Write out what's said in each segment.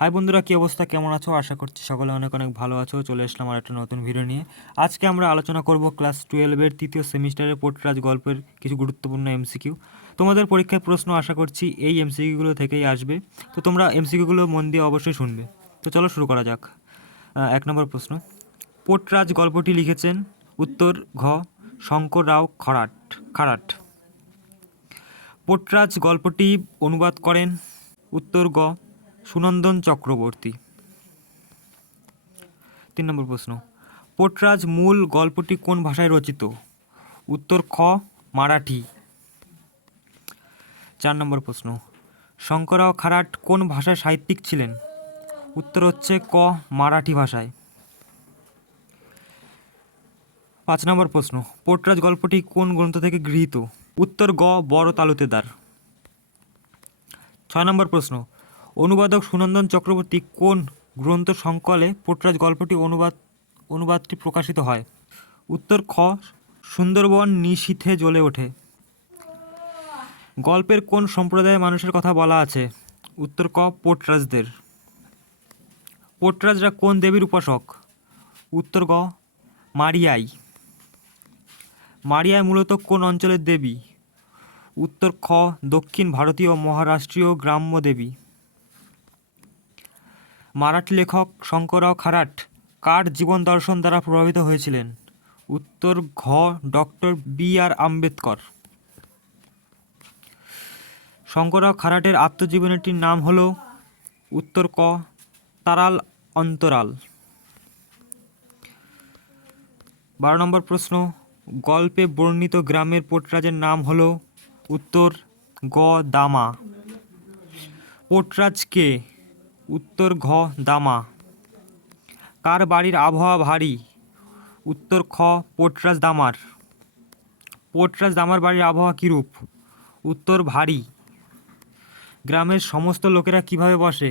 High বন্ধুরা, কী অবস্থা, কেমন আছো? আশা করছি সকলে অনেক অনেক ভালো আছো। চলে আসলাম আর একটা নতুন ভিডিও নিয়ে। আজকে আমরা আলোচনা করব ক্লাস 12-এর তৃতীয় সেমিস্টারের পোর্টরাজ গল্পের কিছু গুরুত্বপূর্ণ এমসিকিউ। তোমাদের পরীক্ষায় প্রশ্ন আশা করছি এই এমসিকিউগুলো থেকেই আসবে, তো তোমরা এমসিকিউগুলো মন দিয়ে অবশ্যই শুনবে। তো চলো শুরু করা যাক। 1 নম্বর প্রশ্ন, পোর্টরাজ গল্পটি লিখেছেন? উত্তর ঘ, শঙ্কর রাও খাড়াট। পোর্টরাজ গল্পটি অনুবাদ করেন? উত্তর গ, সুনন্দন চক্রবর্তী। 3 নম্বর প্রশ্ন, পোর্টরাজ মূল গল্পটি কোন ভাষায় রচিত? উত্তর খ, মারাঠি। 4 নম্বর প্রশ্ন, শঙ্কররাও খাড়াট কোন ভাষায় সাহিত্যিক ছিলেন? উত্তর হচ্ছে ক, মারাঠি ভাষায়। 5 নম্বর প্রশ্ন, পোর্টরাজ গল্পটি কোন গ্রন্থ থেকে গৃহীত? উত্তর গ, বড় তালুতেদার। 6 নম্বর প্রশ্ন, অনুবাদক সুনন্দন চক্রবর্তী কোন গ্রন্থ সংকলে পোর্টরাজ গল্পটি অনুবাদটি প্রকাশিত হয়? উত্তর খ, সুন্দরবন নিশীথে জ্বলে ওঠে। গল্পের কোন সম্প্রদায়ের মানুষের কথা বলা আছে? উত্তর ক, পোর্টরাজদের। পোর্টরাজরা কোন দেবীর উপাসক? উত্তর গ, মারিয়াই। মারিয়াই মূলত কোন অঞ্চলের দেবী? উত্তর খ, দক্ষিণ ভারতীয় মহারাষ্ট্রীয় গ্রাম্য দেবী। মারাঠি লেখক শঙ্কররাও খাড়াট কার জীবন দর্শন দ্বারা প্রভাবিত হয়েছিলেন? উত্তর ঘ, ডক্টর বি.আর. আম্বেদকর। শঙ্কররাও খাড়াটের আত্মজীবনীটির নাম হল? উত্তর ক, তারাল অন্তরাল। 12 নম্বর প্রশ্ন, গল্পে বর্ণিত গ্রামের পোর্টরাজের নাম হল? উত্তর গ, দামা। পোর্টরাজ কে? উত্তর ঘ, দামা। কার বাড়ির আবহাওয়া ভারী? উত্তর খ, পোর্টরাজ দামার। পোর্টরাজ দামার বাড়ির আবহাওয়া কীরূপ? উত্তর ভারী। গ্রামের সমস্ত লোকেরা কিভাবে বসে?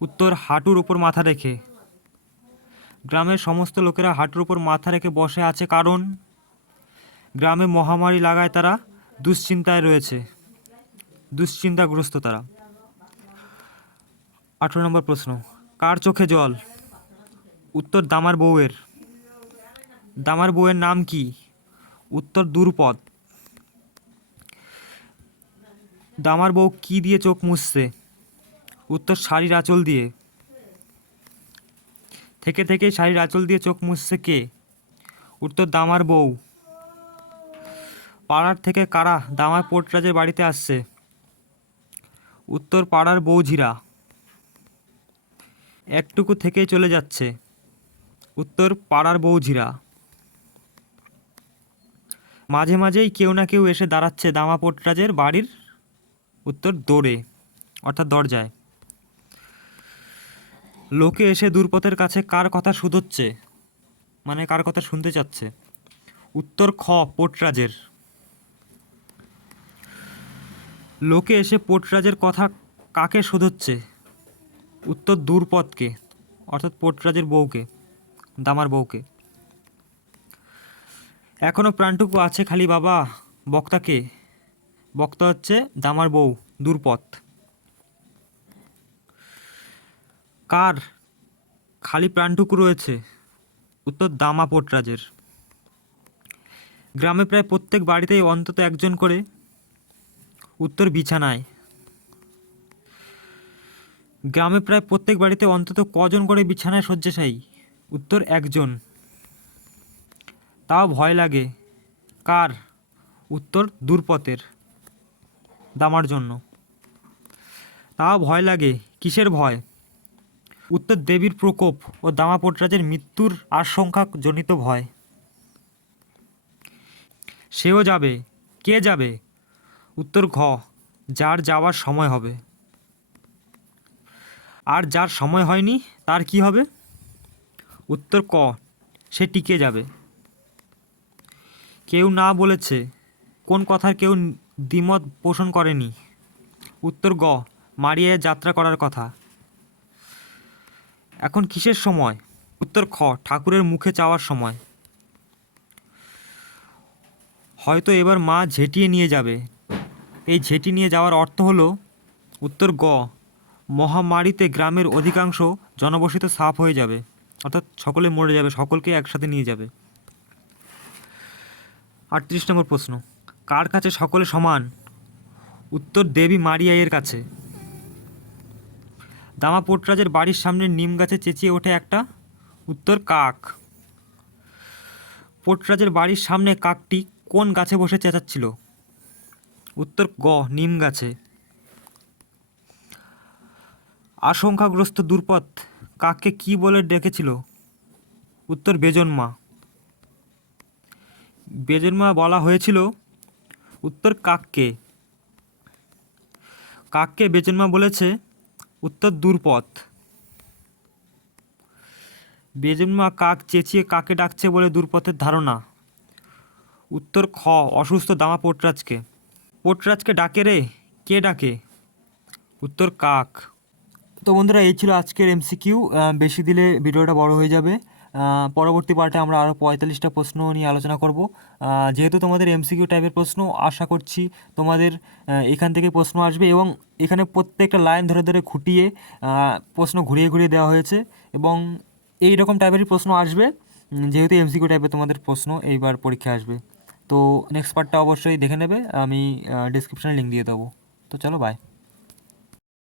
উত্তর হাঁটুর উপর মাথা রেখে। গ্রামের সমস্ত লোকেরা হাঁটুর উপর মাথা রেখে বসে আছে কারণ গ্রামে মহামারী লাগায় তারা দুশ্চিন্তায় রয়েছে, দুশ্চিন্তাগ্রস্ত তারা। 18 নম্বর প্রশ্ন, কার চোখে জল? উত্তর দামার বউয়ের। দামার বউয়ের নাম কি? উত্তর দ্রুপদ। দামার বউ কি দিয়ে চোখ মুছছে? উত্তর শাড়ির আঁচল দিয়ে। থেকে থেকে শাড়ির আঁচল দিয়ে চোখ মুছছে কে? উত্তর দামার বউ। পাড়ার থেকে কারা দামার পোর্টরাজের বাড়িতে আসছে? উত্তর পাড়ার বউঝিরা। একটুকু থেকেই চলে যাচ্ছে? উত্তর পাড়ার বউঝিরা। মাঝে মাঝেই কেউ না কেউ এসে দাঁড়াচ্ছে দামা পোর্টরাজের বাড়ির? উত্তর দোরে, অর্থাৎ দরজায়। লোকে এসে দুর্পথের কাছে কার কথা শুধোচ্ছে, মানে কার কথা শুনতে চাচ্ছে? উত্তর খ, পোর্টরাজের। লোকে এসে পোর্টরাজের কথা কাকে শোধোচ্ছে? উত্তর দুর্পদকে, অর্থাৎ পোর্টরাজের বউকে, দামার বউকে। এখনো প্রাণটুকু আছে খালি বাবা, বক্তাকে? বক্তা হচ্ছে দামার বউ, দুর্পদ। কার খালি প্রাণটুকু রয়েছে? উত্তর দামা পোর্টরাজের। গ্রামে প্রায় প্রত্যেক বাড়িতেই অন্তত একজন করে? উত্তর বিছানায়। গ্রামে প্রায় প্রত্যেক বাড়িতে অন্তত কজন করে বিছানায় শয্যাশায়ী? উত্তর একজন। তাও ভয় লাগে কার? উত্তর দুর্পতের, দামার জন্য। তাও ভয় লাগে, কিসের ভয়? উত্তর দেবীর প্রকোপ ও দামা পোর্টরাজের মৃত্যুর আশঙ্কাজনিত ভয়। সেও যাবে, কে যাবে? উত্তর ঘ, যার যাওয়ার সময় হবে। আর যার সময় হয়নি তার কি হবে? উত্তর ক, সে টিকে যাবে। কেউ না বলেছে, কোন কথার কেউ দ্বিমত পোষণ করেনি? উত্তর গ, মারিয়ায় যাত্রা করার কথা। এখন কিসের সময়? উত্তর খ, ঠাকুরের মুখে চাওয়ার সময়। হয়তো এবার মা ঝেঁটিয়ে নিয়ে যাবে। এই ঝেঁটি নিয়ে যাওয়ার অর্থ হলো? উত্তর গ, মহামারীতে গ্রামের অধিকাংশ জনবসতি সাফ হয়ে যাবে, অর্থাৎ সকলে মরে যাবে, সকলকে একসাথে নিয়ে যাবে। 38 নম্বর প্রশ্ন, কার কাছে সকলে সমান? উত্তর দেবী মারিয়া এর কাছে। দামা পোর্টরাজের বাড়ির সামনে নিম গাছে চেঁচিয়ে ওঠে একটা, উত্তর কাক। পোর্টরাজের বাড়ির সামনে কাকটি কোন গাছে বসে চেঁচাচ্ছিল? উত্তর গ, নিম গাছে। আশঙ্কাগ্রস্ত দুর্পদ কাককে কি বলে ডেকেছিল? উত্তর বেজন্মা। বেজন্মা বলা হয়েছিল, উত্তর কাককে। কাককে বেজন্মা বলেছে, উত্তর দুর্পদ। বেজন্মা কাক চেঁচিয়ে কাকে ডাকছে বলে দুর্পথের ধারণা? উত্তর খ, অসুস্থ দামা পোর্টরাজকে। পোর্টরাজকে ডাকে রে, কে ডাকে? উত্তর কাক। তো বন্ধুরা, এই ছিল আজকের এমসিকিউ। বেশি দিলে ভিডিওটা বড় হয়ে যাবে। পরবর্তী পার্টে আমরা আরও 45টা প্রশ্ন নিয়ে আলোচনা করব। যেহেতু তোমাদের এমসিকিউ টাইপের প্রশ্ন, আশা করছি তোমাদের এখান থেকে প্রশ্ন আসবে, এবং এখানে প্রত্যেকটা লাইন ধরে ধরে খুঁটিয়ে প্রশ্ন ঘুরিয়ে ঘুরিয়ে দেওয়া হয়েছে, এবং এই রকম টাইপেরই প্রশ্ন আসবে, যেহেতু এমসিকিউ টাইপের তোমাদের প্রশ্ন এইবার পরীক্ষা আসবে। তো নেক্সট পার্টটা অবশ্যই দেখে নেবে, আমি ডিসক্রিপশানে লিঙ্ক দিয়ে দেবো। তো চলো, বাই।